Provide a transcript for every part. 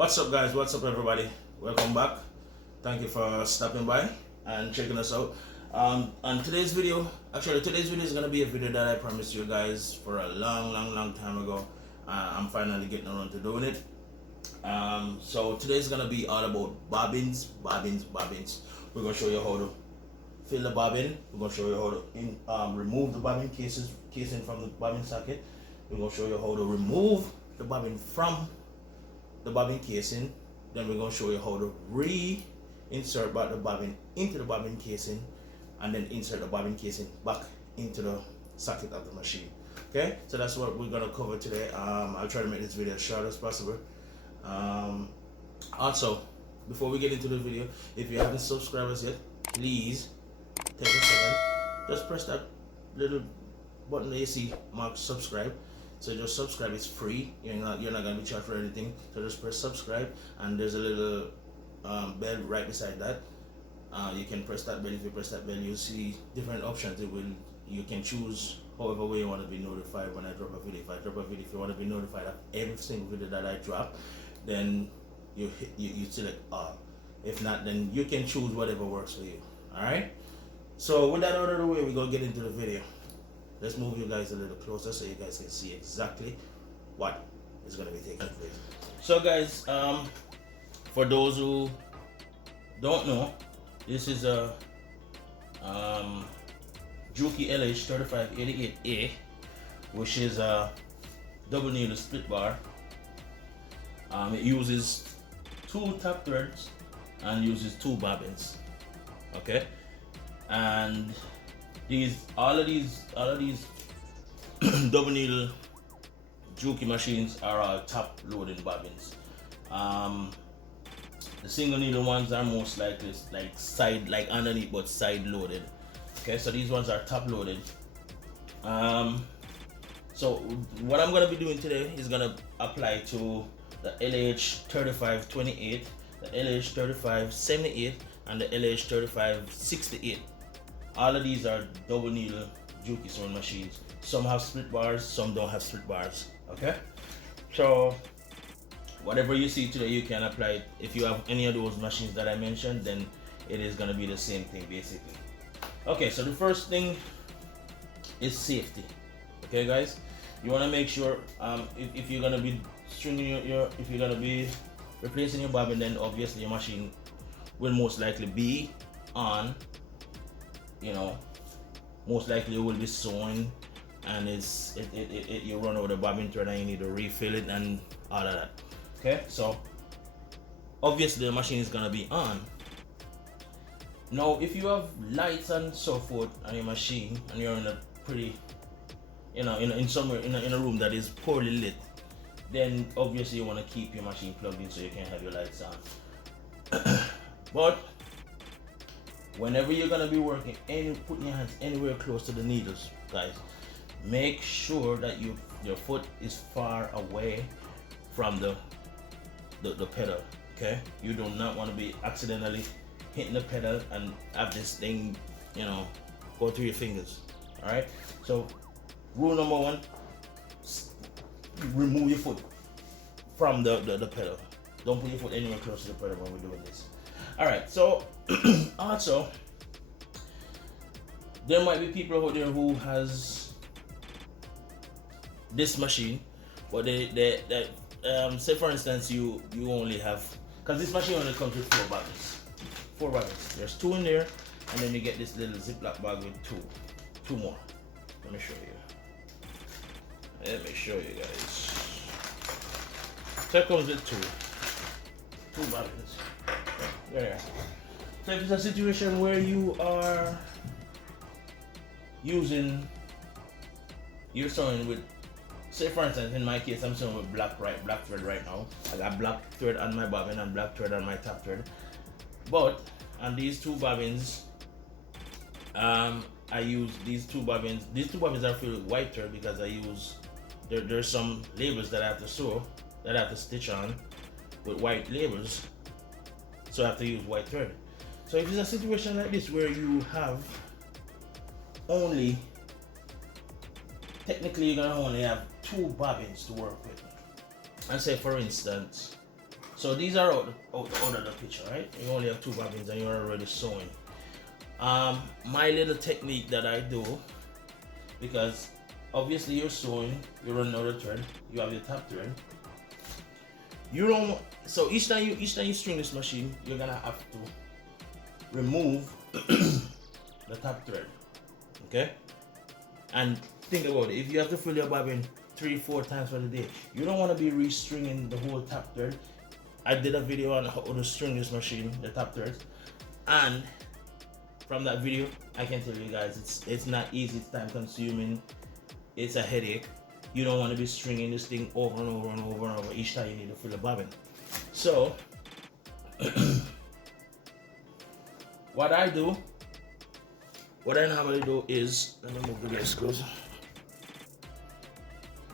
What's up, guys? What's up, everybody? Welcome back. Thank you for stopping by and checking us out. On today's video, today's video is gonna be a video that I promised you guys for a long time ago. I'm finally getting around to doing it. So today's gonna be all about bobbins. We're gonna show you how to fill the bobbin. We're gonna show you how to remove the bobbin casing from the bobbin socket. We're gonna show you how to remove the bobbin from the bobbin casing. Then we're going to show you how to reinsert back the bobbin into the bobbin casing, and then insert the bobbin casing back into the socket of the machine. Okay, so that's what we're going to cover today. I'll try to make this video as short as possible. Also, before we get into the video, if you haven't subscribed us yet, please take a second, just press that little button that you see marked subscribe. So just subscribe, it's free. You're not gonna be charged for anything. So just press subscribe, and there's a little bell right beside that. You can press that bell. If you press that bell, you'll see different options. You can choose however way you want to be notified when I drop a video. If I drop a video, if you want to be notified of every single video that I drop, then you select all. If not, then you can choose whatever works for you. Alright? So with that out of the way, we're gonna get into the video. Let's move you guys a little closer so you guys can see exactly what is going to be taking place. So guys, for those who don't know, this is a Juki LH-3588, which is a double needle split bar. It uses 2 top threads and uses 2 bobbins. Okay, and all of these double needle Juki machines are all top loading bobbins. The single needle ones are most likely like underneath but side loaded. Okay, so these ones are top loaded. So what I'm gonna be doing today is gonna apply to the LH-3528, the LH-3578, and the LH-3568. All of these are double needle Juki sewing machines. Some have split bars, some don't have split bars. Okay, so whatever you see today, you can apply it. If you have any of those machines that I mentioned, then it is going to be the same thing basically. Okay, so the first thing is safety. Okay guys, you want to make sure if you're going to be stringing if you're going to be replacing your bobbin, then obviously your machine will most likely be on. Most likely it will be sewing, and you run out of bobbin thread and you need to refill it and all of that. Okay, so obviously the machine is gonna be on. Now if you have lights and so forth on your machine and you're in a pretty in somewhere in a room that is poorly lit, then obviously you want to keep your machine plugged in so you can have your lights on. But whenever you're gonna be working, putting your hands anywhere close to the needles, guys, make sure that your foot is far away from the pedal. Okay, you do not want to be accidentally hitting the pedal and have this thing, go through your fingers. All right. So, rule number 1: remove your foot from the pedal. Don't put your foot anywhere close to the pedal when we're doing this. Alright, so also there might be people out there who has this machine, but they say for instance you only have, because this machine only comes with 4 bobbins. There's 2 in there, and then you get this little Ziploc bag with 2 more. Let me show you guys. So it comes with 2 bobbins. There. So if it's a situation where you are you're sewing with, say for instance, in my case I'm sewing with black thread right now. I got black thread on my bobbin and black thread on my top thread. But on these 2 bobbins, I use these 2 bobbins. These 2 bobbins are filled with white thread because there's some labels that I have to sew, that I have to stitch on with white labels. So I have to use white thread. So if it's a situation like this where you have technically you're gonna only have 2 bobbins to work with. And say for instance, So these are out of the picture, right? You only have 2 bobbins and you're already sewing. My little technique that I do, because obviously you're sewing, you run out of thread, you have your top thread. You don't. So each time you string this machine, you're gonna have to remove the top thread. Okay. And think about it. If you have to fill your bobbin 3-4 times for the day, you don't want to be restringing the whole top thread. I did a video on how to string this machine, the top threads, and from that video, I can tell you guys, it's not easy, it's time consuming, it's a headache. You don't want to be stringing this thing over and over and over and over each time you need to fill a bobbin. So, what I normally do is, let me move the guys closer.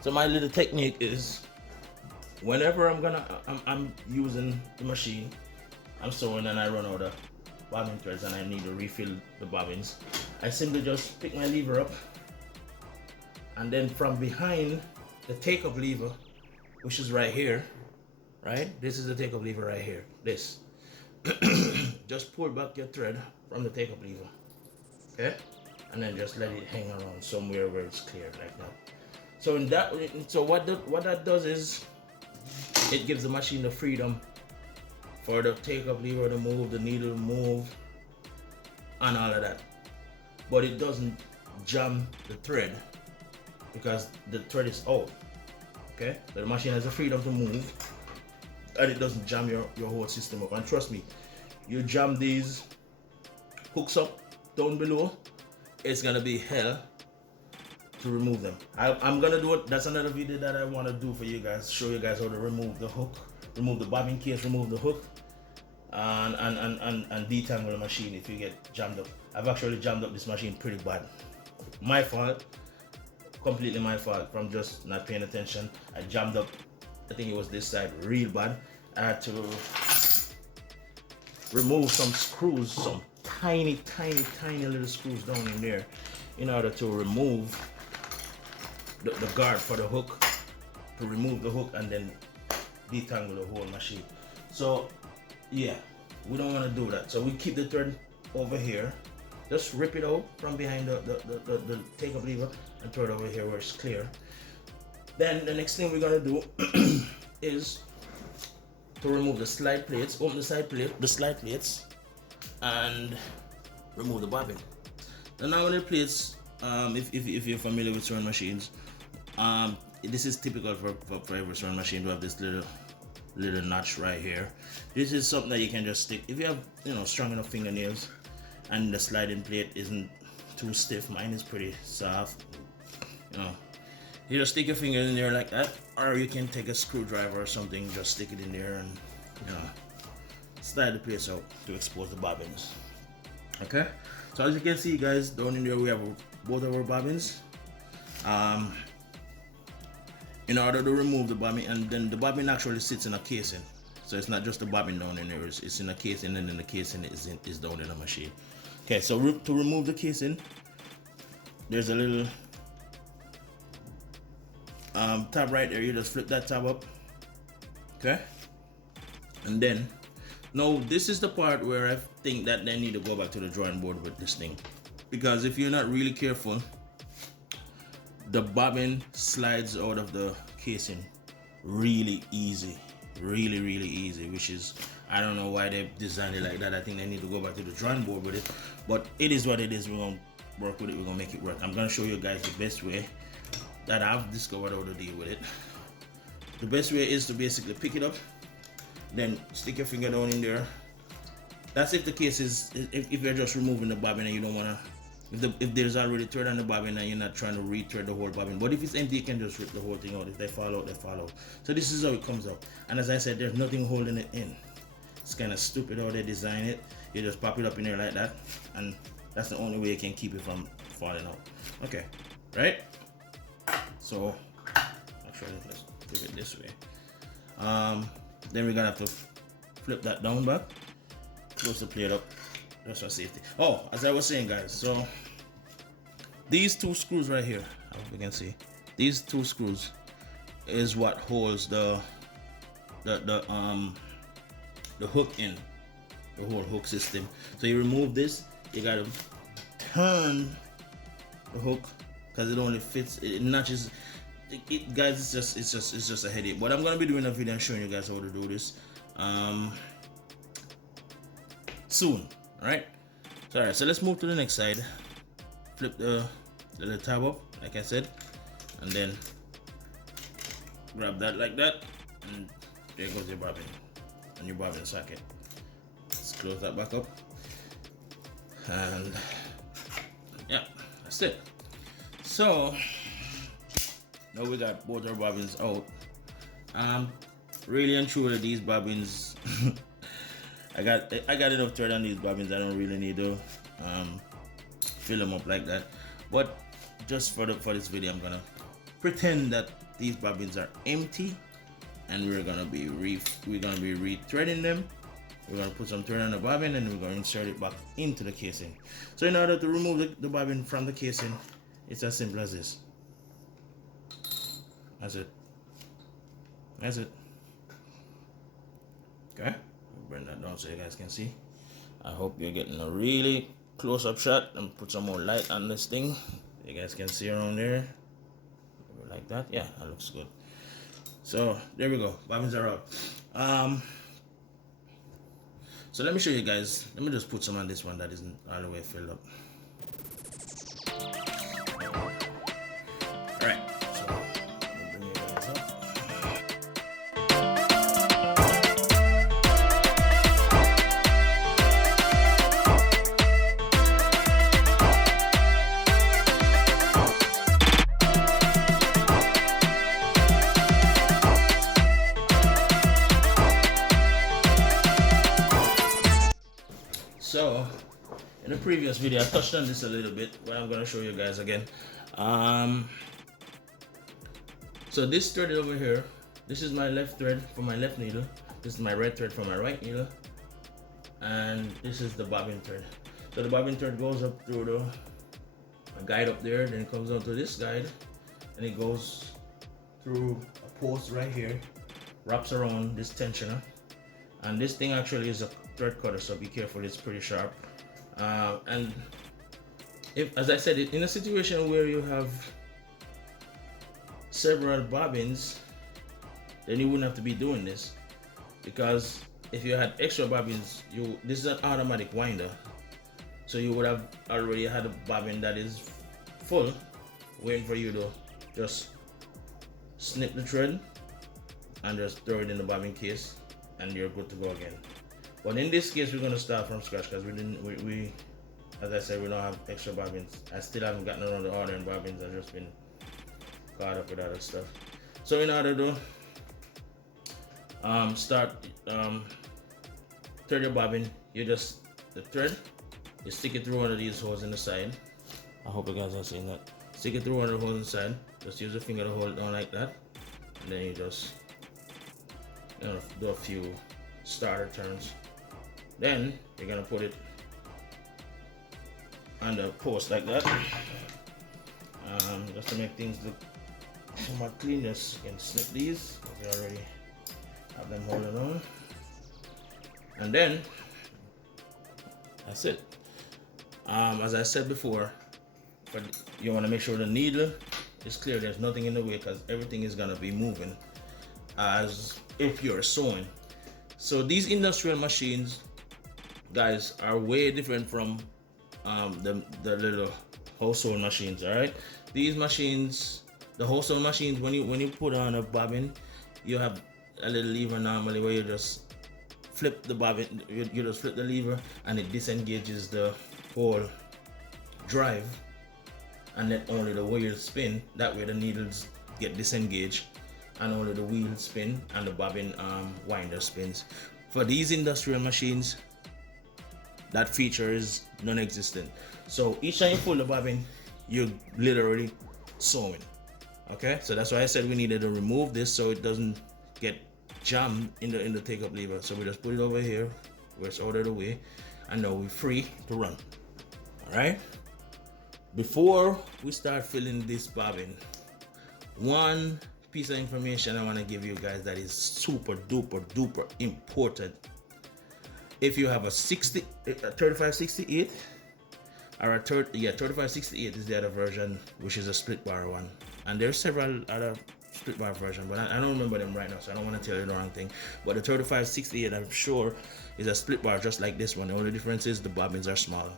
So my little technique is, whenever I'm using the machine, I'm sewing and I run out of bobbin threads and I need to refill the bobbins, I simply just pick my lever up, and then from behind the take-up lever, which is right here, right? This is the take-up lever right here, this. Just pull back your thread from the take-up lever, okay? And then just let it hang around somewhere where it's clear, like that. So what that does is, it gives the machine the freedom for the take-up lever to move, the needle to move, and all of that. But it doesn't jam the thread, because the thread is out. Okay? So the machine has the freedom to move, and it doesn't jam your whole system up. And trust me, you jam these hooks up down below, it's gonna be hell to remove them. I'm gonna do it. That's another video that I want to do for you guys, show you guys how to remove the hook, remove the bobbin case, remove the hook, and detangle the machine if you get jammed up. I've actually jammed up this machine pretty bad. My fault, completely my fault, from just not paying attention. I jammed up, I think it was this side, real bad. I had to remove some screws, some tiny little screws down in there, in order to remove the guard for the hook, to remove the hook and then detangle the whole machine. So yeah, we don't want to do that. So we keep the thread over here, just rip it out from behind the take-up lever and throw it over here where it's clear. Then the next thing we're gonna do is to remove the slide plates, open the slide plates, and remove the bobbin. Now normally plates, if you're familiar with sewing machines, this is typical for every sewing machine to have this little notch right here. This is something that you can just stick if you have, strong enough fingernails and the sliding plate isn't too stiff. Mine is pretty soft. You just stick your finger in there like that, or you can take a screwdriver or something, just stick it in there and slide the plates out to expose the bobbins. Okay, so as you can see, guys, down in there we have both of our bobbins. In order to remove the bobbin, and then the bobbin actually sits in a casing, so it's not just the bobbin down in there, it's in a casing, and then the casing is down in the machine. Okay, so to remove the casing, there's a little tab right there. You just flip that tab up, okay, and then now this is the part where I think that they need to go back to the drawing board with this thing, because if you're not really careful, the bobbin slides out of the casing really easy, really easy, which is, I don't know why they designed it like that. I think they need to go back to the drawing board with it, but it is what it is. We're gonna work with it, we're gonna make it work. I'm gonna show you guys the best way that I've discovered how to deal with it. The best way is to basically pick it up, then stick your finger down in there. That's if the case is, if you're just removing the bobbin and you don't wanna, if there's already thread on the bobbin and you're not trying to re-thread the whole bobbin. But if it's empty, you can just rip the whole thing out. If they fall out, they fall out. So this is how it comes out. And as I said, there's nothing holding it in. It's kind of stupid how they design it. You just pop it up in there like that, and that's the only way you can keep it from falling out. Okay, right? So actually, let's do it this way. Then we're gonna have to flip that down back, close the plate up, just for safety. Oh, as I was saying, guys, so these two screws right here, I hope you can see, these two screws is what holds the the hook in, the whole hook system. So you remove this, you gotta turn the hook because it only fits, it notches. Guys, it's just a headache. But I'm gonna be doing a video and showing you guys how to do this soon. All right. So alright, so let's move to the next side. Flip the little tab up, like I said, and then grab that like that, and there goes your bobbin and your bobbin socket. Let's close that back up, and yeah, that's it. So now we got both our bobbins out. Really and truly, these bobbins I got enough thread on these bobbins. I don't really need to fill them up like that. But just for this video, I'm gonna pretend that these bobbins are empty, and we're gonna be re-threading them. We're gonna put some thread on the bobbin, and we're gonna insert it back into the casing. So in order to remove the bobbin from the casing, it's as simple as this. That's it. That's it. Okay. Bring that down so you guys can see. I hope you're getting a really close-up shot, and put some more light on this thing. You guys can see around there, like that. Yeah, that looks good. So there we go. Bobbins are up. So let me show you guys. Let me just put some on this one that isn't all the way filled up. All right. So let me bring you guys up. So in the previous video I touched on this a little bit, but I'm going to show you guys again. So this thread over here, this is my left thread for my left needle, this is my right thread for my right needle, and this is the bobbin thread. So the bobbin thread goes up through a guide up there, then it comes down to this guide, and it goes through a post right here, wraps around this tensioner, and this thing actually is a thread cutter, so be careful, it's pretty sharp. And if, as I said, in a situation where you have several bobbins, then you wouldn't have to be doing this, because if you had extra bobbins, this is an automatic winder, so you would have already had a bobbin that is full, waiting for you to just snip the thread and just throw it in the bobbin case, and you're good to go again. But in this case, we're gonna start from scratch because we as I said, we don't have extra bobbins. I still haven't gotten around to ordering bobbins. I've just been caught up with other stuff. So in order to start thread your bobbin, you just the thread, you stick it through one of these holes in the side. I hope you guys are seeing that. Stick it through one of the holes inside. Just use your finger to hold it down like that, and then you just do a few starter turns. Then you're gonna put it on the post like that, just to make things look somewhat clean. Just you can snip these because you already have them holding on, and then that's it. As I said before, you want to make sure the needle is clear. There's nothing in the way because everything is gonna be moving as if you're sewing. So these industrial machines, guys, are way different from the little household machines. All right, these machines, the household machines, when you put on a bobbin, you have a little lever normally where you just flip the bobbin, you just flip the lever and it disengages the whole drive and let only the wheels spin. That way the needles get disengaged and only the wheels spin and the bobbin winder spins. For these industrial machines, that feature is non-existent. So each time you pull the bobbin, you're literally sewing. Okay, so that's why I said we needed to remove this so it doesn't get jammed in the take-up lever. So we just put it over here where it's out of the way, and now we're free to run. All right. Before we start filling this bobbin, one piece of information I want to give you guys that is super duper duper important if you have a 3568 or a 3568 is the other version, which is a split bar one, and there's several other split bar version, but I don't remember them right now, so I don't want to tell you the wrong thing. But the 3568, I'm sure, is a split bar just like this one. The only difference is the bobbins are smaller.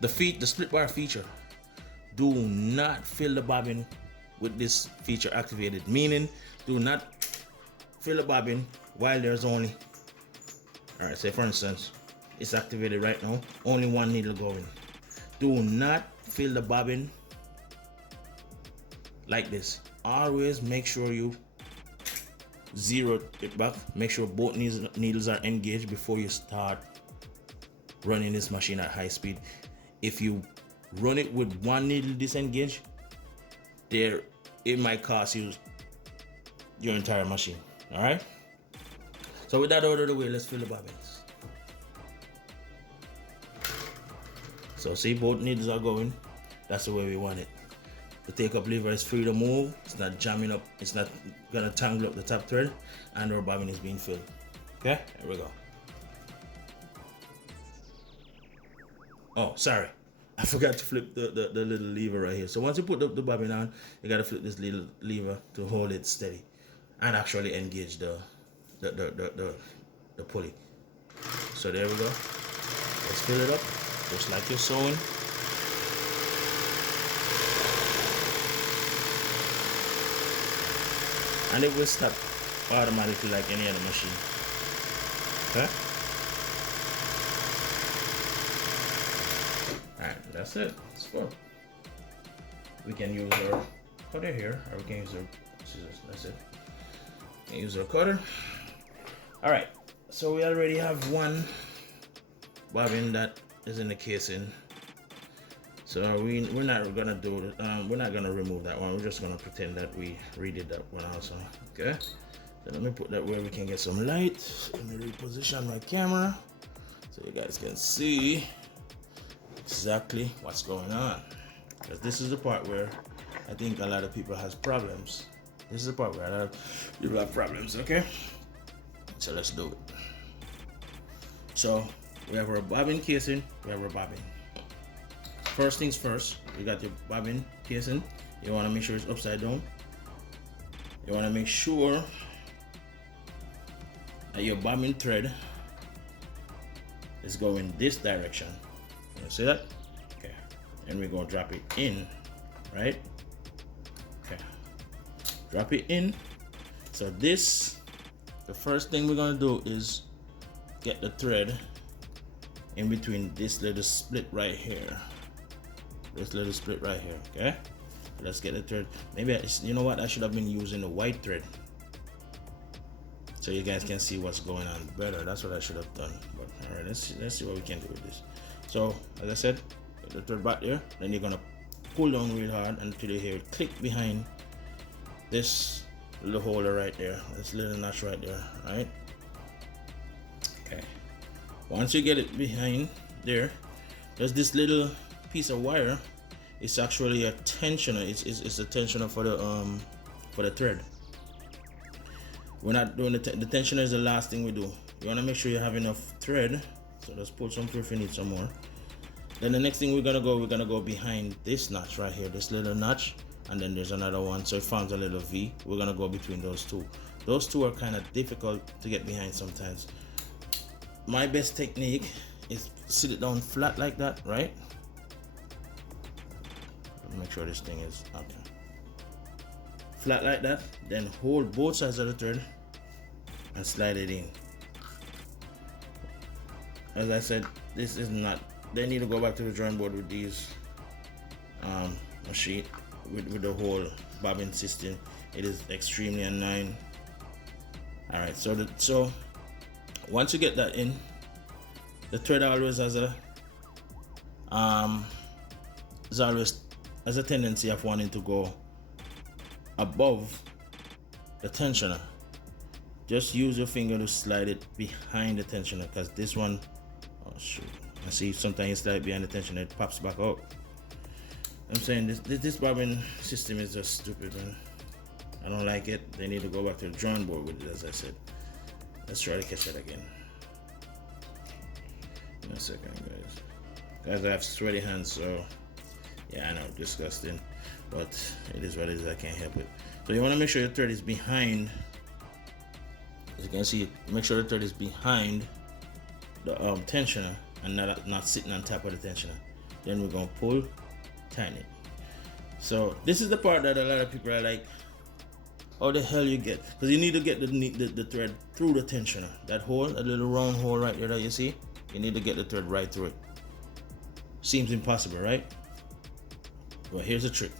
The split bar feature, do not fill the bobbin with this feature activated, meaning do not fill the bobbin while there's only, all right, say for instance it's activated right now, only one needle going. Do not fill the bobbin like this. Always make sure you zero it back, make sure both needles are engaged before you start running this machine at high speed. If you run it with one needle disengaged, it might cost you your entire machine. All right, so with that out of the way, let's fill the bobbins. So see, both needles are going. That's the way we want it. The take-up lever is free to move. It's not jamming up. It's not gonna tangle up the top thread, and our bobbin is being filled. Okay, here we go. Oh, sorry, I forgot to flip the little lever right here. So once you put the bobbin on, you gotta flip this little lever to hold it steady and actually engage the pulley. So there we go. Let's fill it up just like you're sewing. And it will stop automatically like any other machine. Okay? Alright, that's it. It's fun. We can use our cutter here, or we can use our scissors. That's it. We can use our cutter. Alright, so we already have one bobbin that is in the casing. So we're not gonna do it. We're not gonna remove that one. We're just gonna pretend that we redid that one also. Okay. So let me put that where we can get some light. Let me reposition my camera so you guys can see exactly what's going on. Because this is the part where I think a lot of people has problems. This is the part where a lot of people have problems. Okay. So let's do it. So we have our bobbin casing. We have our bobbin. First things first, you got your bobbin casing. You want to make sure it's upside down. You want to make sure that your bobbin thread is going this direction. You see that? Okay. And we're going to drop it in, right? Okay. Drop it in. So this, the first thing we're going to do is get the thread in between this little split right here. This little split right here, okay? Let's get the thread. Maybe, you know what? I should have been using the white thread so you guys can see what's going on better. That's what I should have done. But all right, let's see what we can do with this. So, as I said, get the thread back there. Then you're gonna pull down real hard until you hear it click behind this little holder right there. This little notch right there, right? Okay. Once you get it behind there, there's this little piece of wire. It's actually a tensioner. It's a tensioner for the thread. We're not doing the tensioner is the last thing we do. You want to make sure you have enough thread. So let's pull some through if you need some more. Then the next thing we're gonna go behind this notch right here, this little notch, and then there's another one, so it forms a little V. We're gonna go between those two. Those two are kind of difficult to get behind sometimes. My best technique is sit it down flat like that, right? Make sure this thing is okay. Flat like that, then hold both sides of the thread and slide it in. As I said, this is not, they need to go back to the drawing board with these machine with the whole bobbin system. It is extremely annoying. All right, so once you get that in, the thread always has a tendency of wanting to go above the tensioner. Just use your finger to slide it behind the tensioner, because this one, oh shoot, I see sometimes you slide behind the tensioner, it pops back out. I'm saying this bobbin system is just stupid, man. I don't like it. They need to go back to the drawing board with it, as I said. Let's try to catch that again. In a second, guys. Guys, I have sweaty hands, so yeah, I know, disgusting, but it is what it is. I can't help it. So you want to make sure your thread is behind. As you can see, make sure the thread is behind the tensioner and not sitting on top of the tensioner. Then we're gonna pull, tighten it. So this is the part that a lot of people are like, how the hell you get? Because you need to get the thread through the tensioner. That hole, that little round hole right there that you see, you need to get the thread right through it. Seems impossible, right? But here's a trick.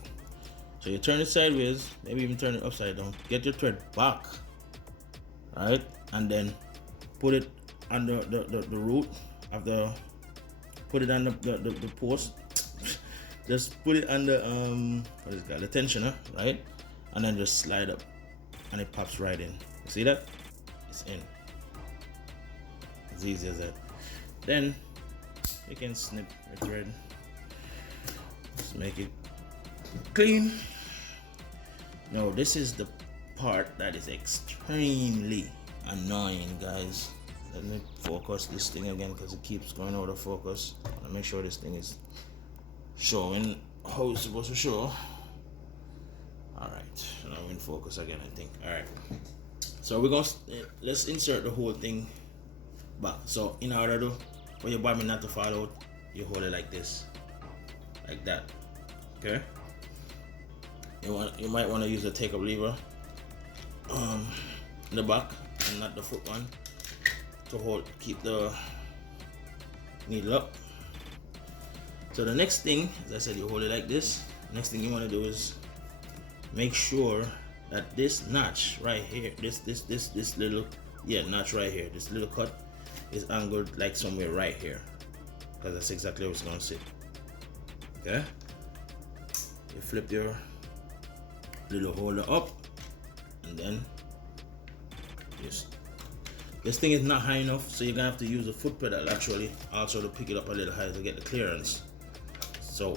So you turn it sideways, maybe even turn it upside down. Get your thread back, right? And then put it on the root of the, put it on the post. Just put it on the what is it called, the tensioner, right? And then just slide up, and it pops right in. You see that? It's in. As easy as that. Then you can snip your thread. Just make it clean. Now this is the part that is extremely annoying, guys. Let me focus this thing again because it keeps going out of focus. I want to make sure this thing is showing how it's supposed to show. Alright, now we're in focus again, I think. Alright, so we're gonna let's insert the whole thing back. So in order to, for your bobbin not to fall out, you hold it like this, like that. Okay, you might want to use a take up lever in the back and not the foot one to hold, keep the needle up. So the next thing, as I said, you hold it like this. Next thing you want to do is make sure that this notch right here, this little notch right here, this little cut is angled like somewhere right here, because that's exactly where it's going to sit. Okay, you flip your little holder up, and then this thing is not high enough, so you're gonna have to use the foot pedal actually also to pick it up a little higher to get the clearance. So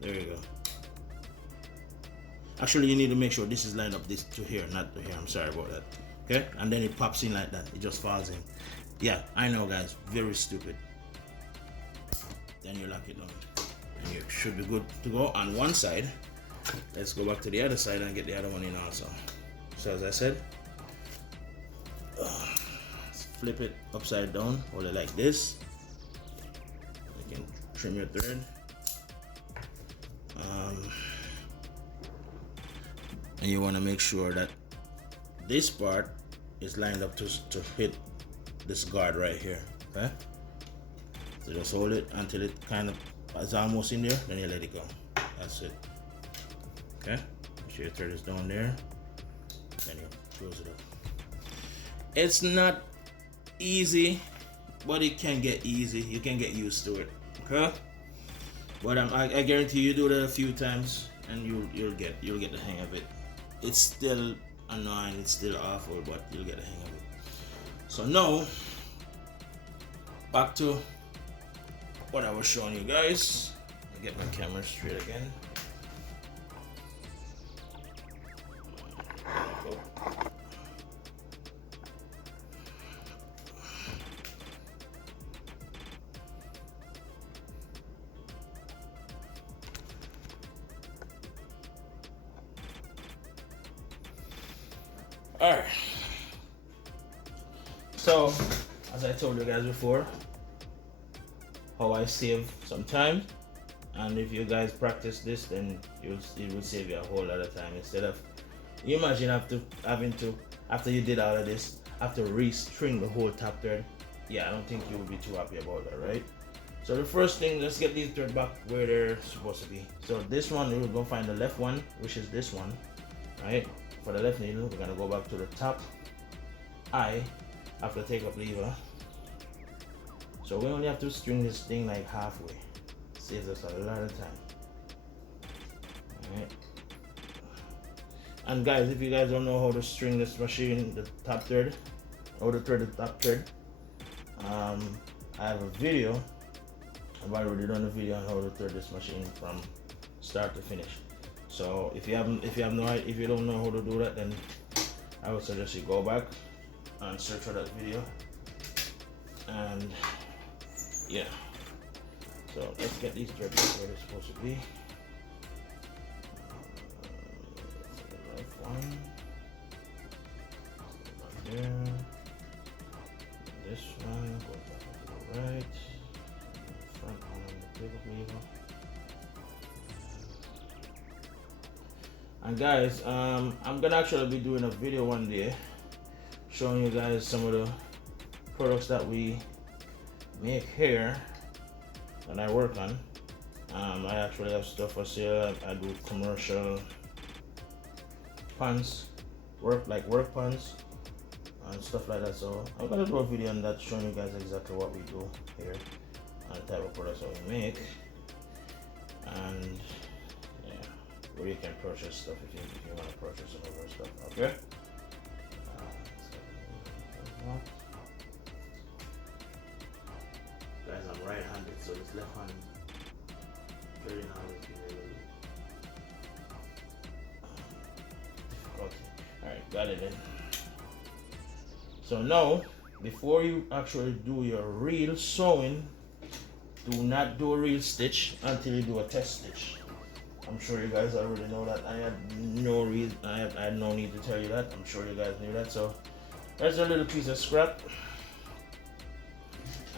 there you go. Actually, you need to make sure this is lined up this to here, not to here. I'm sorry about that. Okay, and then it pops in like that. It just falls in. Yeah, I know, guys. Very stupid. Then you lock it down, and you should be good to go on one side. Let's go back to the other side and get the other one in also. So as I said, flip it upside down, hold it like this. You can trim your thread. And you want to make sure that this part is lined up to hit this guard right here. Okay, so just hold it until it kind of is almost in there, then you let it go. That's it. Okay, make sure your thread is down there, then you close it up. It's not easy, but it can get easy. You can get used to it. Okay, but I guarantee you do that a few times and you'll get the hang of it. It's still annoying, it's still awful, but you'll get the hang of it. So now back to what I was showing you guys. I'll get my camera straight again. Alright, so as I told you guys before, how I save some time, and if you guys practice this, then it will save you a whole lot of time. Instead of, you imagine having to after you did all of this, have to restring the whole top thread. Yeah, I don't think you will be too happy about that, right? So the first thing, let's get these threads back where they're supposed to be. So this one, we're gonna find the left one, which is this one, right? For the left needle, we're gonna go back to the top eye after take up lever. So we only have to string this thing like halfway. Saves us a lot of time. Alright. And guys, if you guys don't know how to string this machine, the top thread, how to thread the top thread, I have a video. I've already done a video on how to thread this machine from start to finish. So if you don't know how to do that, then I would suggest you go back and search for that video. And yeah, so let's get these threads where they're supposed to be. Left one, right there. This one goes back to the right. Front one on the paper cleaver. And guys, I'm gonna actually be doing a video one day showing you guys some of the products that we make here that I work on. I actually have stuff for sale. I do commercial pants, work pants and stuff like that. So I'm gonna do a video on that showing you guys exactly what we do here and the type of products that we make, and where you can purchase stuff if you want to purchase some of our stuff. Okay. Guys, I'm right-handed, so this left hand very now is a little difficult. All right, got it then. So now, before you actually do your real sewing, do not do a real stitch until you do a test stitch. I'm sure you guys already know that. I had no need to tell you that. I'm sure you guys knew that. So there's a little piece of scrap,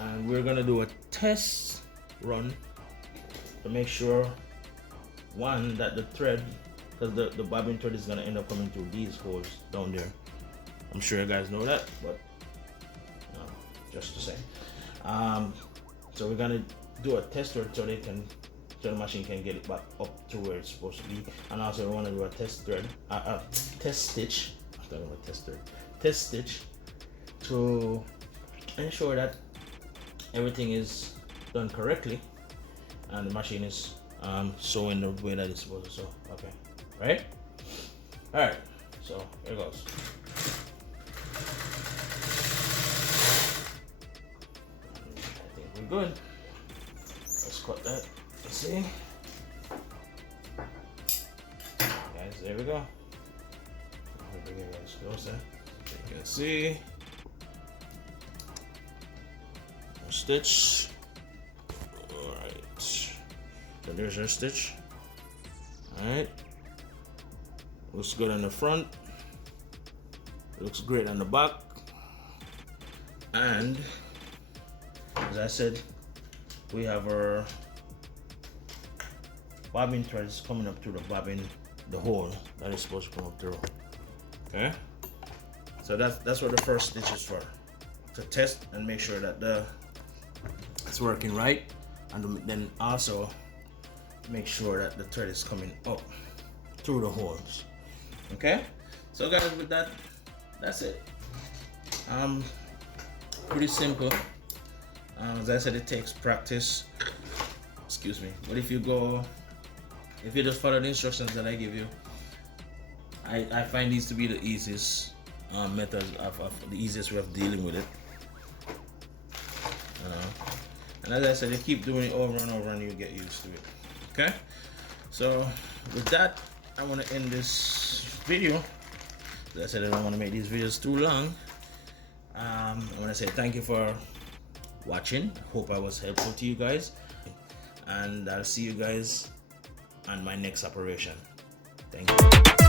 and we're gonna do a test run to make sure, one, that the thread, because the bobbin thread is gonna end up coming through these holes down there. I'm sure you guys know that, but just to say. So we're gonna do a test thread so the machine can get it back up to where it's supposed to be. And also we want to do a test thread, test stitch. I'm talking about test thread. Test stitch to ensure that everything is done correctly and the machine is sewing the way that it's supposed to sew. Okay, right? All right. So here goes. I think we're good. Let's cut that. See, guys, there we go. Bring it guys closer. You can see a stitch. All right, so there's our stitch. All right, looks good on the front. Looks great on the back. And as I said, we have our bobbin threads coming up through the bobbin, the hole that is supposed to come up through. Okay, so that's what the first stitch is for, to test and make sure that it's working right, and then also make sure that the thread is coming up through the holes. Okay, so guys, with that, that's it. Pretty simple. As I said, it takes practice. Excuse me, but if you just follow the instructions that I give you, I find these to be the easiest method of the easiest way of dealing with it. And as I said, you keep doing it over and over and you get used to it. Okay, so with that, I want to end this video. As I said, I don't want to make these videos too long. I want to say thank you for watching. Hope I was helpful to you guys, and I'll see you guys on my next operation. Thank you.